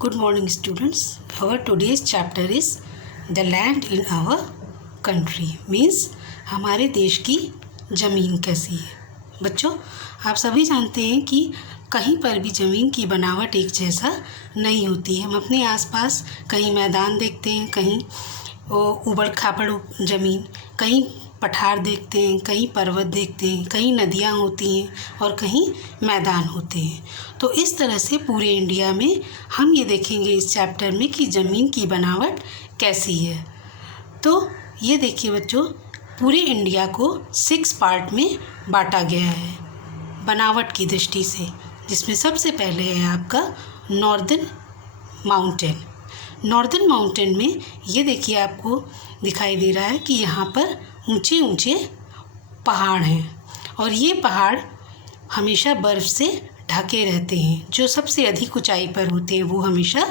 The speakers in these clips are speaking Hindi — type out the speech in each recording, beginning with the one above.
Good morning, students. Our today's chapter is the land in our country. Means हमारे देश की ज़मीन कैसी है। बच्चों, आप सभी जानते हैं कि कहीं पर भी ज़मीन की बनावट एक जैसा नहीं होती है। हम अपने आसपास कहीं मैदान देखते हैं, कहीं उबड़ खाबड़ ज़मीन, कहीं पठार देखते हैं, कहीं पर्वत देखते हैं, कहीं नदियाँ होती हैं और कहीं मैदान होते हैं। तो इस तरह से पूरे इंडिया में हम ये देखेंगे इस चैप्टर में कि ज़मीन की बनावट कैसी है। तो ये देखिए बच्चों, पूरे इंडिया को 6 पार्ट में बांटा गया है बनावट की दृष्टि से, जिसमें सबसे पहले है आपका नॉर्दर्न माउंटेन। नॉर्दर्न माउंटेन में ये देखिए आपको दिखाई दे रहा है कि यहाँ पर ऊंचे ऊंचे पहाड़ हैं और ये पहाड़ हमेशा बर्फ़ से ढके रहते हैं। जो सबसे अधिक ऊंचाई पर होते हैं वो हमेशा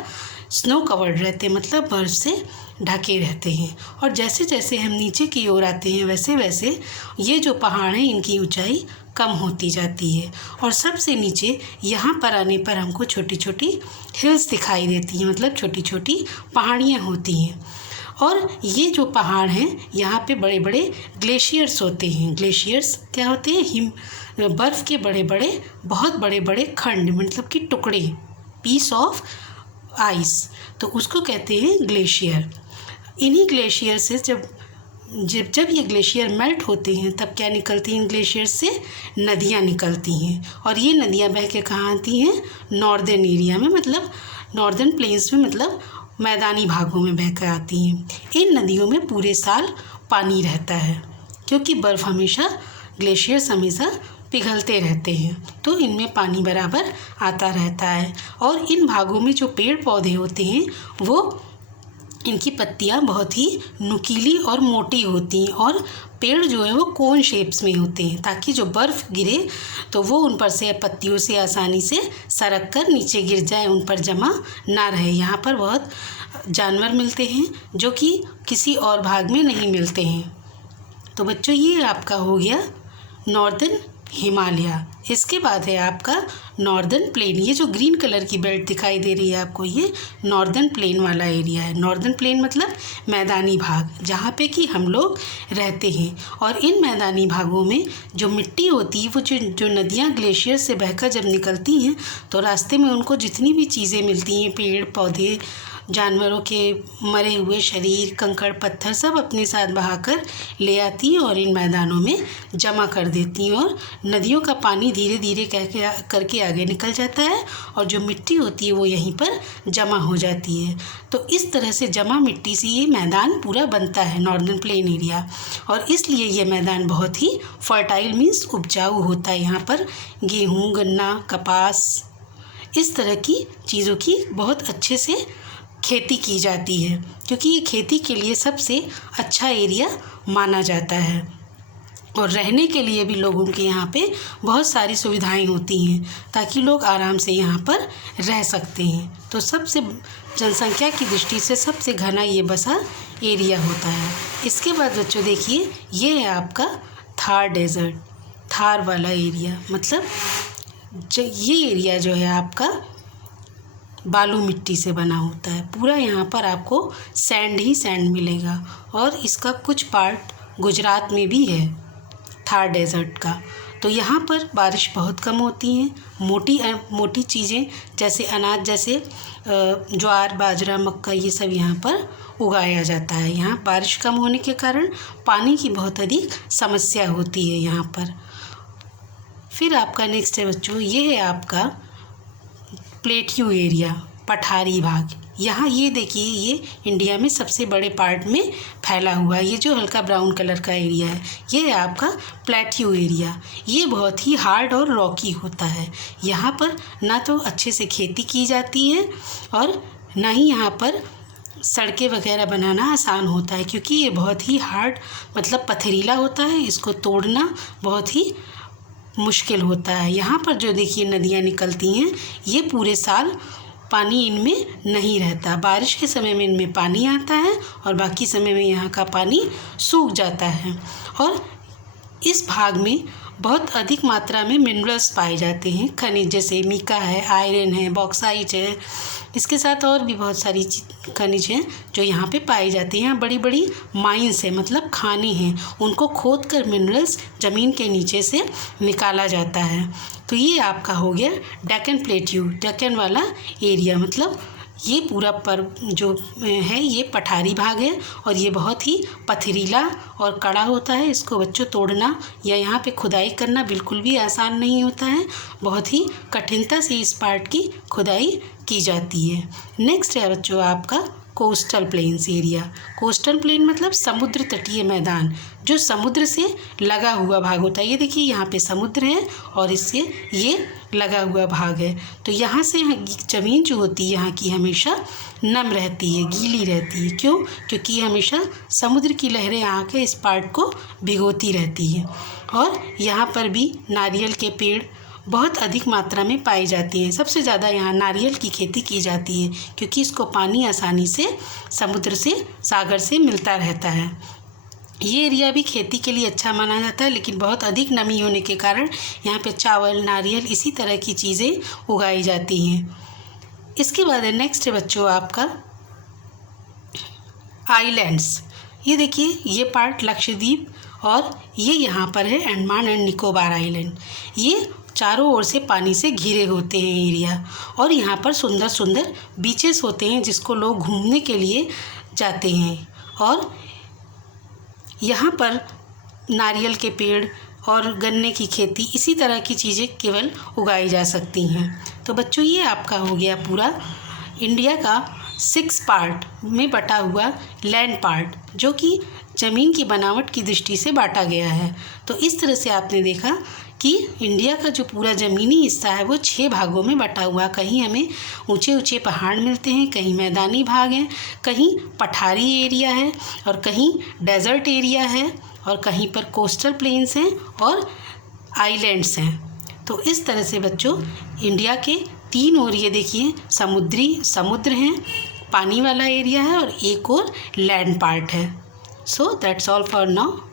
स्नो कवर्ड रहते हैं, मतलब बर्फ़ से ढके रहते हैं। और जैसे जैसे हम नीचे की ओर आते हैं वैसे वैसे ये जो पहाड़ हैं इनकी ऊंचाई कम होती जाती है और सबसे नीचे यहाँ पर आने पर हमको छोटी छोटी हिल्स दिखाई देती हैं, मतलब छोटी छोटी पहाड़ियाँ होती हैं। और ये जो पहाड़ हैं यहाँ पे बड़े बड़े ग्लेशियर्स होते हैं। ग्लेशियर्स क्या होते हैं? बर्फ़ के बड़े बड़े, बहुत बड़े बड़े खंड, मतलब कि टुकड़े, पीस ऑफ आइस, तो उसको कहते हैं ग्लेशियर। इन्हीं ग्लेशियर से जब ये ग्लेशियर मेल्ट होते हैं तब क्या निकलती हैं? ग्लेशियर से नदियाँ निकलती हैं और ये नदियाँ बह के कहाँ आती हैं? नॉर्दर्न एरिया में, मतलब नॉर्दर्न प्लेन्स में, मतलब मैदानी भागों में बह कर आती हैं। इन नदियों में पूरे साल पानी रहता है क्योंकि बर्फ़ हमेशा, ग्लेशियर्स हमेशा पिघलते रहते हैं, तो इनमें पानी बराबर आता रहता है। और इन भागों में जो पेड़ पौधे होते हैं वो, इनकी पत्तियां बहुत ही नुकीली और मोटी होती हैं और पेड़ जो है वो कोन शेप्स में होते हैं ताकि जो बर्फ़ गिरे तो वो उन पर से पत्तियों से आसानी से सरक कर नीचे गिर जाए, उन पर जमा ना रहे। यहाँ पर बहुत जानवर मिलते हैं जो कि किसी और भाग में नहीं मिलते हैं। तो बच्चों, ये आपका हो गया नॉर्दर्न हिमालय। इसके बाद है आपका नॉर्दर्न प्लेन। ये जो ग्रीन कलर की बेल्ट दिखाई दे रही है आपको, ये नॉर्दर्न प्लेन वाला एरिया है। नॉर्दर्न प्लेन मतलब मैदानी भाग, जहाँ पे कि हम लोग रहते हैं। और इन मैदानी भागों में जो मिट्टी होती है, वो जो नदियाँ ग्लेशियर से बहकर जब निकलती हैं तो रास्ते में उनको जितनी भी चीज़ें मिलती हैं, पेड़ पौधे, जानवरों के मरे हुए शरीर, कंकड़ पत्थर, सब अपने साथ बहाकर ले आती हैं और इन मैदानों में जमा कर देती हैं और नदियों का पानी धीरे धीरे करके आगे निकल जाता है और जो मिट्टी होती है वो यहीं पर जमा हो जाती है। तो इस तरह से जमा मिट्टी से ये मैदान पूरा बनता है, नॉर्दर्न प्लेन एरिया। और इसलिए ये मैदान बहुत ही फर्टाइल, मीन्स उपजाऊ होता है। यहाँ पर गेहूँ, गन्ना, कपास, इस तरह की चीज़ों की बहुत अच्छे से खेती की जाती है क्योंकि ये खेती के लिए सबसे अच्छा एरिया माना जाता है। और रहने के लिए भी लोगों के यहाँ पे बहुत सारी सुविधाएं होती हैं ताकि लोग आराम से यहाँ पर रह सकते हैं। तो सबसे जनसंख्या की दृष्टि से सबसे घना ये बसा एरिया होता है। इसके बाद बच्चों देखिए, ये है आपका थार डेजर्ट, थार वाला एरिया। मतलब ये एरिया जो है आपका बालू मिट्टी से बना होता है। पूरा यहाँ पर आपको सैंड ही सैंड मिलेगा और इसका कुछ पार्ट गुजरात में भी है, थार डेजर्ट का। तो यहाँ पर बारिश बहुत कम होती है। मोटी चीज़ें जैसे अनाज, जैसे ज्वार, बाजरा, मक्का, ये सब यहाँ पर उगाया जाता है। यहाँ बारिश कम होने के कारण पानी की बहुत अधिक समस्या होती है यहाँ पर। फिर आपका नेक्स्ट है बच्चों, ये है आपका प्लेट्यू एरिया, पठारी भाग। यहाँ ये देखिए, ये इंडिया में सबसे बड़े पार्ट में फैला हुआ है। ये जो हल्का ब्राउन कलर का एरिया है, ये है आपका प्लेट्यू एरिया। ये बहुत ही हार्ड और रॉकी होता है। यहाँ पर ना तो अच्छे से खेती की जाती है और ना ही यहाँ पर सड़कें वगैरह बनाना आसान होता है क्योंकि ये बहुत ही हार्ड, मतलब पथरीला होता है। इसको तोड़ना बहुत ही मुश्किल होता है। यहाँ पर जो देखिए नदियाँ निकलती हैं, ये पूरे साल पानी इनमें नहीं रहता। बारिश के समय में इनमें पानी आता है और बाकी समय में यहाँ का पानी सूख जाता है। और इस भाग में बहुत अधिक मात्रा में मिनरल्स पाए जाते हैं, खनिज जैसे मिका है, आयरन है, बॉक्साइट है। इसके साथ और भी बहुत सारी खनिज हैं जो यहाँ पे पाए जाते हैं। यहाँ बड़ी बड़ी माइंस है, मतलब खाने हैं, उनको खोद कर मिनरल्स ज़मीन के नीचे से निकाला जाता है। तो ये आपका हो गया डेक्कन प्लेट्यू, डेक्कन वाला एरिया, मतलब ये पूरा पर जो है ये पठारी भाग है और ये बहुत ही पथरीला और कड़ा होता है। इसको बच्चों तोड़ना या यहाँ पे खुदाई करना बिल्कुल भी आसान नहीं होता है, बहुत ही कठिनता से इस पार्ट की खुदाई की जाती है। नेक्स्ट है बच्चों आपका coastal plains area. Coastal plain मतलब समुद्र तटीय मैदान, जो समुद्र से लगा हुआ भाग होता है। ये देखिए यहाँ पे समुद्र है और इससे ये लगा हुआ भाग है। तो यहाँ से ज़मीन जो होती है यहाँ की हमेशा नम रहती है, गीली रहती है। क्यों? क्योंकि हमेशा समुद्र की लहरें आके इस पार्ट को भिगोती रहती है। और यहाँ पर भी नारियल के पेड़ बहुत अधिक मात्रा में पाई जाती हैं। सबसे ज़्यादा यहाँ नारियल की खेती की जाती है क्योंकि इसको पानी आसानी से समुद्र से, सागर से मिलता रहता है। ये एरिया भी खेती के लिए अच्छा माना जाता है, लेकिन बहुत अधिक नमी होने के कारण यहाँ पे चावल, नारियल, इसी तरह की चीज़ें उगाई जाती हैं। इसके बाद है नेक्स्ट है बच्चों आपका आइलैंड्स। ये देखिए ये पार्ट लक्षद्वीप और ये यहाँ पर है अंडमान एंड निकोबार आइलैंड। ये चारों ओर से पानी से घिरे होते हैं एरिया, और यहाँ पर सुंदर सुंदर बीचेस होते हैं जिसको लोग घूमने के लिए जाते हैं। और यहाँ पर नारियल के पेड़ और गन्ने की खेती, इसी तरह की चीज़ें केवल उगाई जा सकती हैं। तो बच्चों ये आपका हो गया पूरा इंडिया का 6 पार्ट में बटा हुआ लैंड पार्ट, जो कि ज़मीन की बनावट की दृष्टि से बांटा गया है। तो इस तरह से आपने देखा कि इंडिया का जो पूरा ज़मीनी हिस्सा है वो 6 भागों में बटा हुआ। कहीं हमें ऊंचे ऊंचे पहाड़ मिलते हैं, कहीं मैदानी भाग हैं, कहीं पठारी एरिया है, और कहीं डेजर्ट एरिया है, और कहीं पर कोस्टल प्लेन्स हैं और आइलैंड्स हैं। तो इस तरह से बच्चों इंडिया के 3 ओर ये देखिए समुद्र हैं, पानी वाला एरिया है, और एक और लैंड पार्ट है। So that's all for now.